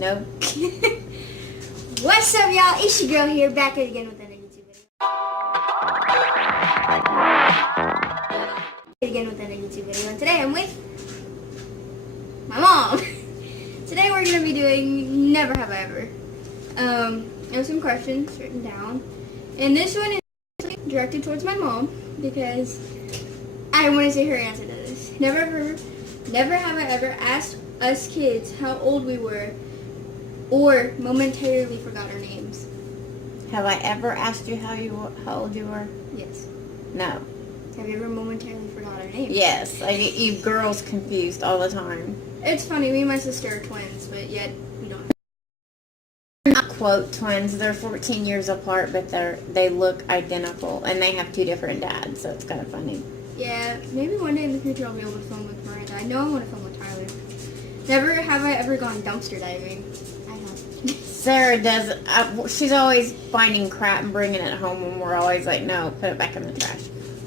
No. What's up, y'all? It's your girl here, back again with another YouTube video. And today I'm with my mom. Today we're gonna be doing Never Have I Ever. I have some questions written down, and this one is directed towards my mom because I want to see her answer to this. Never have I ever asked us kids how old we were, or momentarily forgot our names. Have I ever asked you how old you were? Yes. No. Have you ever momentarily forgot our names? Yes. I get you girls confused all the time. It's funny, me and my sister are twins, but yet we don't. Not quote twins. They're 14 years apart, but they look identical, and they have two different dads, so it's kind of funny. Yeah, maybe one day in the future I'll be able to film with Miranda. I know I want to film with Tyler. Never have I ever gone dumpster diving. I have. Sarah does. She's always finding crap and bringing it home, and we're always like, no, put it back in the trash.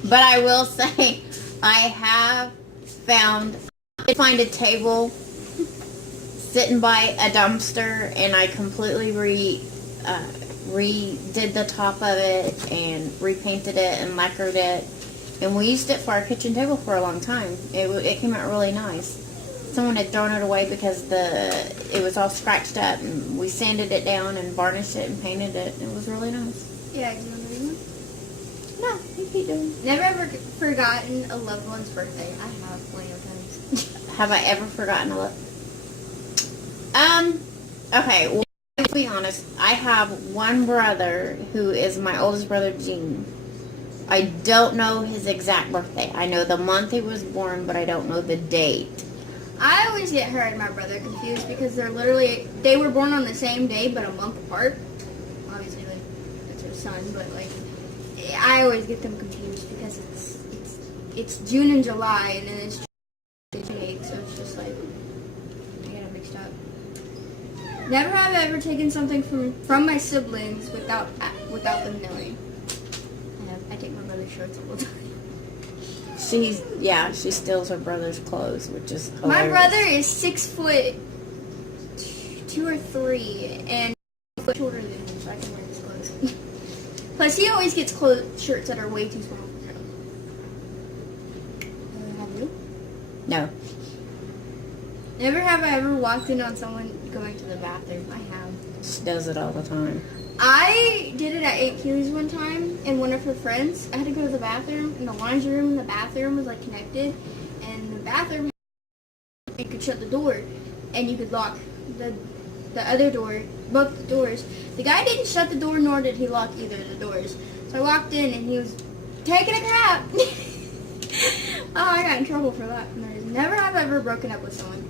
But I will say, I have found. I find a table sitting by a dumpster, and I completely redid the top of it and repainted it and lacquered it, and we used it for our kitchen table for a long time. It came out really nice. Someone had thrown it away because it was all scratched up, and we sanded it down and varnished it and painted it, and it was really nice. Yeah, do you want to read one? No, you keep doing. Never ever forgotten a loved one's birthday. I have plenty of times. Have I ever forgotten a look? Okay, well, to be honest, I have one brother who is my oldest brother, Gene. I don't know his exact birthday. I know the month he was born, but I don't know the date. I always get her and my brother confused because they were born on the same day, but a month apart. Obviously, like, that's her son, but, like, I always get them confused because it's June and July, and then it's June 8th, so it's just like, I get them mixed up. Never have I ever taken something from my siblings without them knowing. I take my brother's shirts all the time. She steals her brother's clothes, which is hilarious. My brother is 6'2" or 3", and shorter than me, so I can wear his clothes. Plus, he always gets shirts that are way too small for him. Have you? No. Never have I ever walked in on someone going to the bathroom. I have. She does it all the time. I did it at Aunt Keely's one time, and one of her friends, I had to go to the bathroom, and the laundry room and the bathroom was, like, connected, and the bathroom, you could shut the door, and you could lock the other door, both the doors. The guy didn't shut the door, nor did he lock either of the doors. So I walked in, and he was taking a crap. Oh, I got in trouble for that. Never have I ever broken up with someone.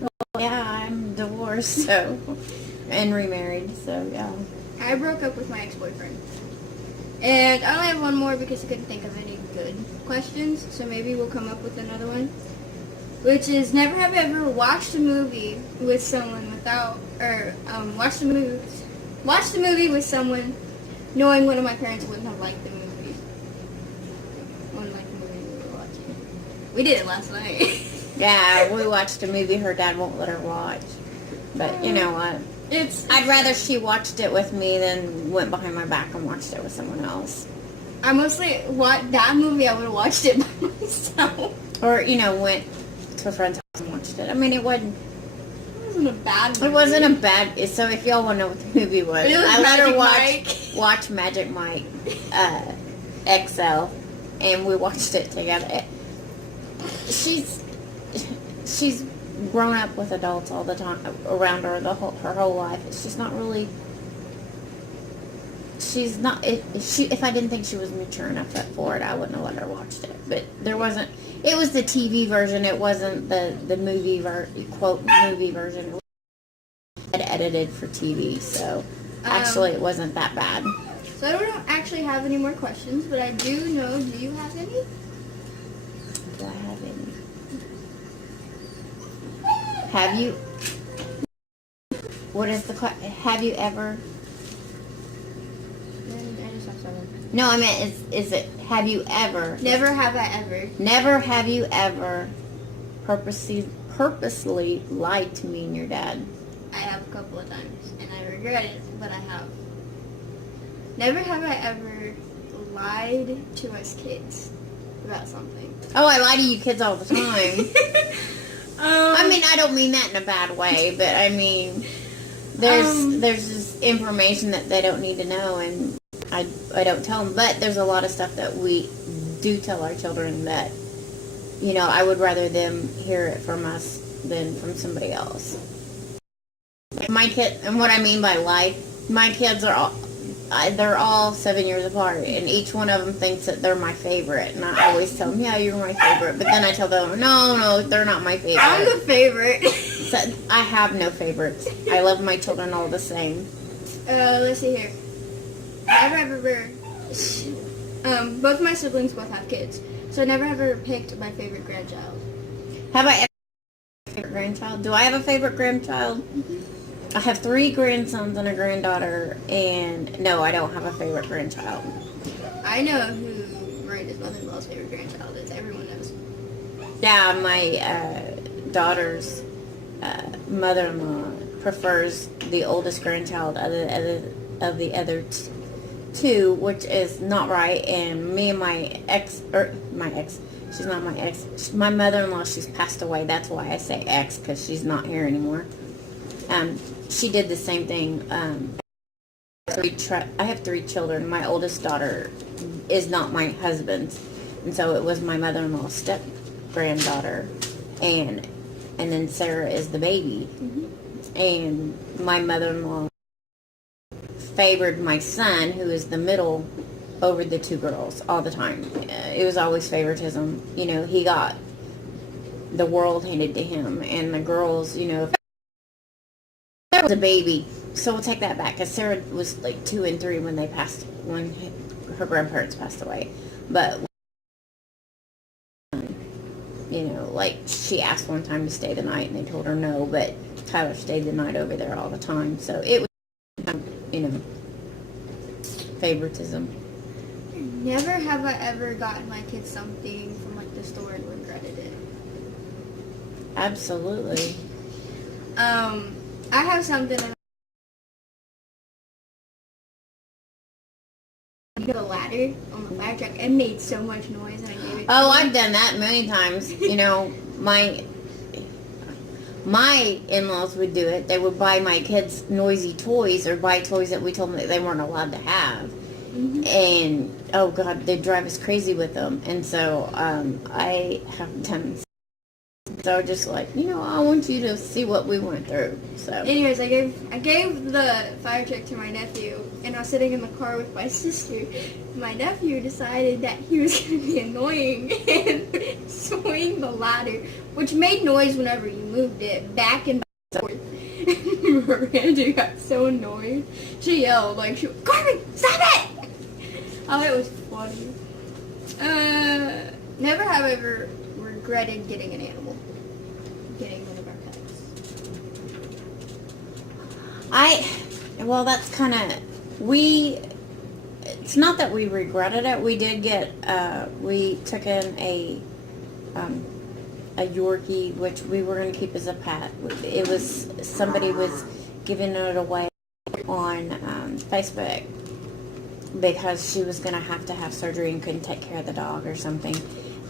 Well, yeah, I'm divorced, so... and remarried, so yeah. I broke up with my ex-boyfriend. And I only have one more because I couldn't think of any good questions, so maybe we'll come up with another one. Which is, never have I ever watched a movie with someone watched a movie with someone knowing one of my parents wouldn't have liked the movie. Wouldn't like the movie we were watching. We did it last night. Yeah, we watched a movie her dad won't let her watch. But you know what? I'd rather she watched it with me than went behind my back and watched it with someone else. I mostly that movie. I would have watched it by myself. Or went to a friend's house and watched it. I mean, it wasn't a bad movie. It wasn't a bad. So if y'all want to know what the movie was, I let her watch Magic Mike XL, and we watched it together. She's grown up with adults all the time around her her whole life. It's just not really. She's not. If I didn't think she was mature enough for it, I wouldn't have let her watched it. But there wasn't. It was the TV version. It wasn't the movie quote movie version. It was edited for TV, so actually it wasn't that bad. So I don't actually have any more questions, but I do know. Do you have any? Do I have any? Have you? What is the question? Have you ever? I just have seven. No, I meant is it? Have you ever? Never have I ever. Never have you ever purposely lied to me and your dad? I have a couple of times, and I regret it, but I have. Never have I ever lied to us kids about something. Oh, I lie to you kids all the time. I mean, I don't mean that in a bad way, but I mean, there's this information that they don't need to know, and I don't tell them. But there's a lot of stuff that we do tell our children that, you know, I would rather them hear it from us than from somebody else. My kid, and what I mean by lie, my kids are all, they're all 7 years apart, and each one of them thinks that they're my favorite, and I always tell them, yeah, you're my favorite, but then I tell them, no, they're not my favorite. I'm the favorite. So I have no favorites. I love my children all the same. Let's see here. Never ever, both my siblings both have kids, so I never ever picked my favorite grandchild. Have I ever a favorite grandchild? Do I have a favorite grandchild? Mm-hmm. I have 3 grandsons and a granddaughter, and no, I don't have a favorite grandchild. I know who Miranda's mother-in-law's favorite grandchild is. Everyone knows. Yeah, my daughter's mother-in-law prefers the oldest grandchild of the other 2, which is not right. And me and my ex, she's not my ex. My mother-in-law, she's passed away. That's why I say ex, because she's not here anymore. She did the same thing. I have 3 children. My oldest daughter is not my husband's, and so it was my mother-in-law's step granddaughter, and then Sarah is the baby. Mm-hmm. And my mother-in-law favored my son, who is the middle, over the 2 girls all the time. It was always favoritism. You know, he got the world handed to him, and the girls, you know, Sarah was a baby, so we'll take that back, because Sarah was like 2 and 3 when her grandparents passed away. But, you know, like, she asked one time to stay the night, and they told her no, but Tyler stayed the night over there all the time, so it was, you know, favoritism. Never have I ever gotten my kids something from, like, the store and regretted it. Absolutely. I have something. The ladder on the fire truck. It made so much noise, and I gave it. Oh, I've done that many times. You know, my in-laws would do it. They would buy my kids noisy toys, or buy toys that we told them that they weren't allowed to have. Mm-hmm. And oh God, they'd drive us crazy with them. And so I have done. So just like, you know, I want you to see what we went through. So anyways, I gave the fire truck to my nephew, and I was sitting in the car with my sister. My nephew decided that he was going to be annoying and swing the ladder, which made noise whenever you moved it back and forth. Miranda got so annoyed. She yelled, like, Carmen, stop it! Oh, it was funny. Never have I ever regretted getting an animal. Getting one of our pets. Well, that's kind of, it's not that we regretted it. We did we took in a Yorkie, which we were going to keep as a pet. It was, somebody was giving it away on Facebook because she was going to have surgery and couldn't take care of the dog or something.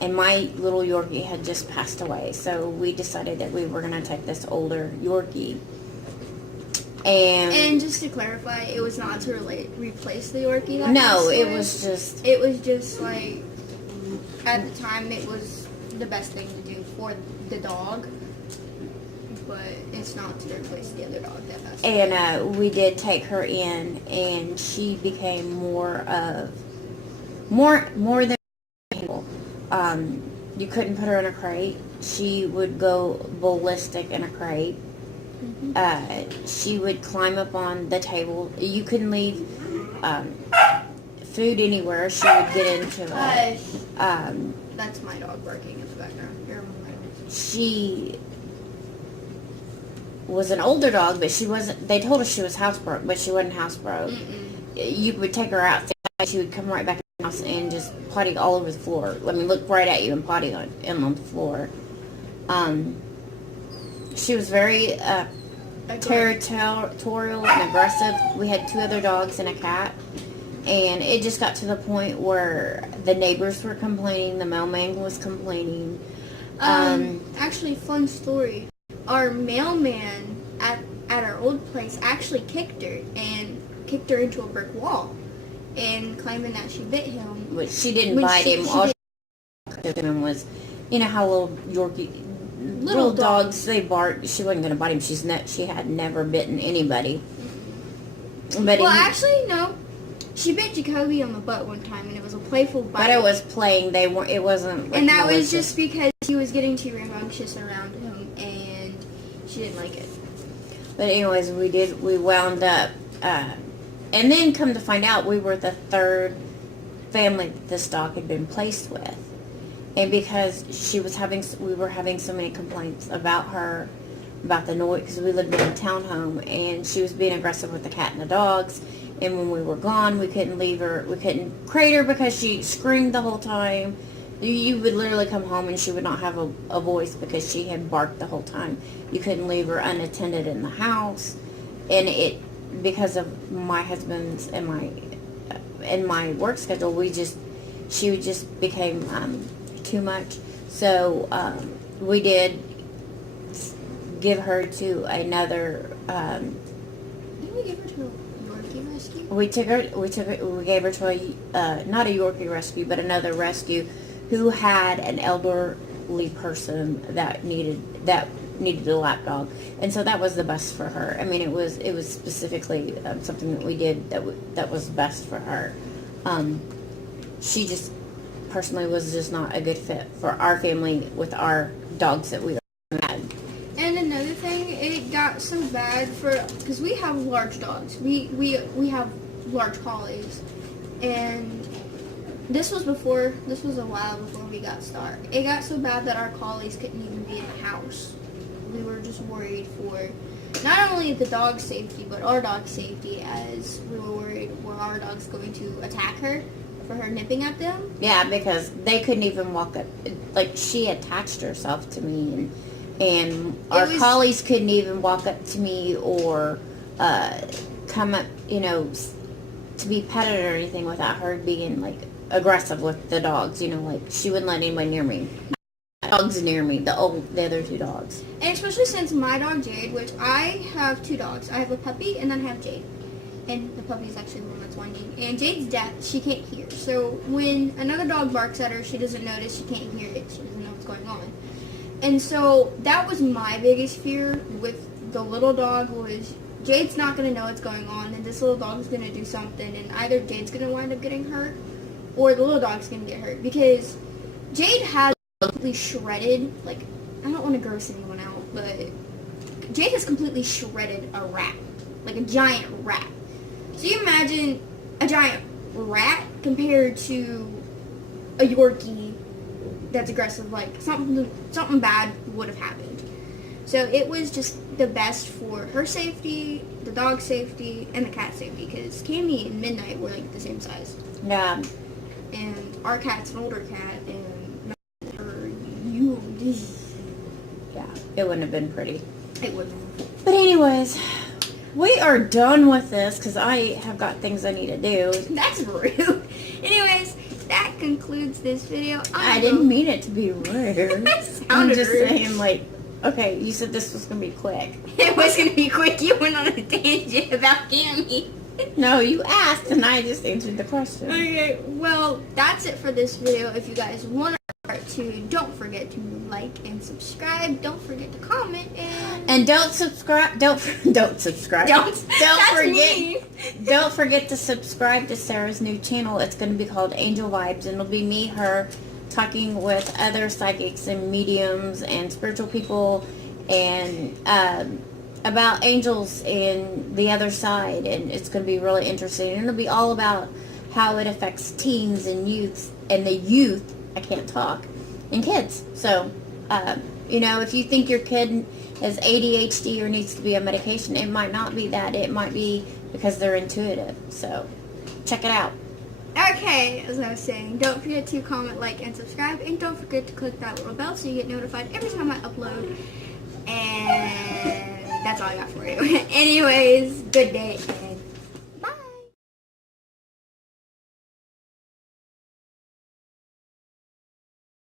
And my little Yorkie had just passed away, so we decided that we were going to take this older Yorkie. And just to clarify, it was not to replace the Yorkie that no, passed it away. was just... It was just like, at the time, it was the best thing to do for the dog. But it's not to replace the other dog that passed away. And we did take her in, and she became more than people. You couldn't put her in a crate. She would go ballistic in a crate. Mm-hmm. She would climb up on the table. You couldn't leave food anywhere. She would get into it. That's my dog barking in the background. You're my dog. She was an older dog, but she wasn't. They told us she was housebroke, but she wasn't housebroke. You would take her out, she would come right back in the house and just potty all over the floor. I mean, look right at you and potty on the floor. she was very territorial and aggressive. We had 2 other dogs and a cat. And it just got to the point where the neighbors were complaining, the mailman was complaining. Actually, fun story. Our mailman at our old place actually kicked her into a brick wall, and claiming that she bit him. But she didn't bite him. All she did to him was, you know how little little dogs, they bark. She wasn't going to bite him. She had never bitten anybody. But actually, no. She bit Jacoby on the butt one time, and it was a playful bite. But it was playing. It wasn't. Like, and that was just because he was getting too rambunctious around him, and she didn't like it. But anyways, we wound up, and then come to find out, we were the 3rd family that this dog had been placed with, and because we were having so many complaints about her, about the noise, because we lived in a townhome, and she was being aggressive with the cat and the dogs. And when we were gone, we couldn't leave her. We couldn't crate her because she screamed the whole time. You would literally come home and she would not have a voice because she had barked the whole time. You couldn't leave her unattended in the house. And because of my husband's and my work schedule, she just became too much. So we did give her to another. Didn't we give her to rescue? We gave her to not a Yorkie rescue, but another rescue who had an elderly person that needed a lap dog, and so that was the best for her. I mean, it was specifically something that we did that was best for her. She just personally was just not a good fit for our family with our dogs that we had. And another thing, it got so bad because we have large dogs. We have large collies, and this was a while before we got Star. It got so bad that our collies couldn't even be in the house. We were just worried for not only the dog's safety, but our dog's safety, as we were worried were our dogs going to attack her for her nipping at them. Yeah, because they couldn't even walk up. Like, she attached herself to me, and our collies couldn't even walk up to me or come up, to be petted or anything without her being, like, aggressive with the dogs. Like, she wouldn't let anybody near me. Dogs near me, the other 2 dogs. And especially since my dog Jade, which I have 2 dogs. I have a puppy and then I have Jade. And the puppy is actually the one that's whining. And Jade's deaf, she can't hear. So when another dog barks at her, she doesn't notice, she can't hear it, she doesn't know what's going on. And so that was my biggest fear with the little dog was Jade's not going to know what's going on, and this little dog's going to do something, and either Jade's going to wind up getting hurt or the little dog's going to get hurt, because Jade has completely shredded, like, I don't want to gross anyone out, but Jade has completely shredded a rat, like a giant rat. So you imagine a giant rat compared to a Yorkie that's aggressive, like something bad would have happened. So it was just the best for her safety, the dog's safety, and the cat's safety, because Cammy and Midnight were like the same size. Yeah. And our cat's an older cat, and yeah, it wouldn't have been pretty. It wouldn't. But anyways, we are done with this because I have got things I need to do. That's rude. Anyways, that concludes this video. I didn't mean it to be rude. I'm just rude. saying, like, okay, you said this was going to be quick. It was going to be quick. You went on a tangent about Cammy. No, you asked and I just answered the question. Okay, well, that's it for this video. If you guys want part 2, don't forget to like and subscribe. Don't forget to comment and don't subscribe. Don't subscribe. Don't forget to subscribe to Sarah's new channel. It's going to be called Angel Vibes, and it'll be me, her, talking with other psychics and mediums and spiritual people and about angels and the other side, and it's going to be really interesting, and it'll be all about how it affects teens and youth, and the youth, I can't talk, and kids. So, if you think your kid has ADHD or needs to be on medication, it might not be that. It might be because they're intuitive. So, check it out. Okay, as I was saying, don't forget to comment, like, and subscribe, and don't forget to click that little bell so you get notified every time I upload. And all I got for you. Anyways, good day.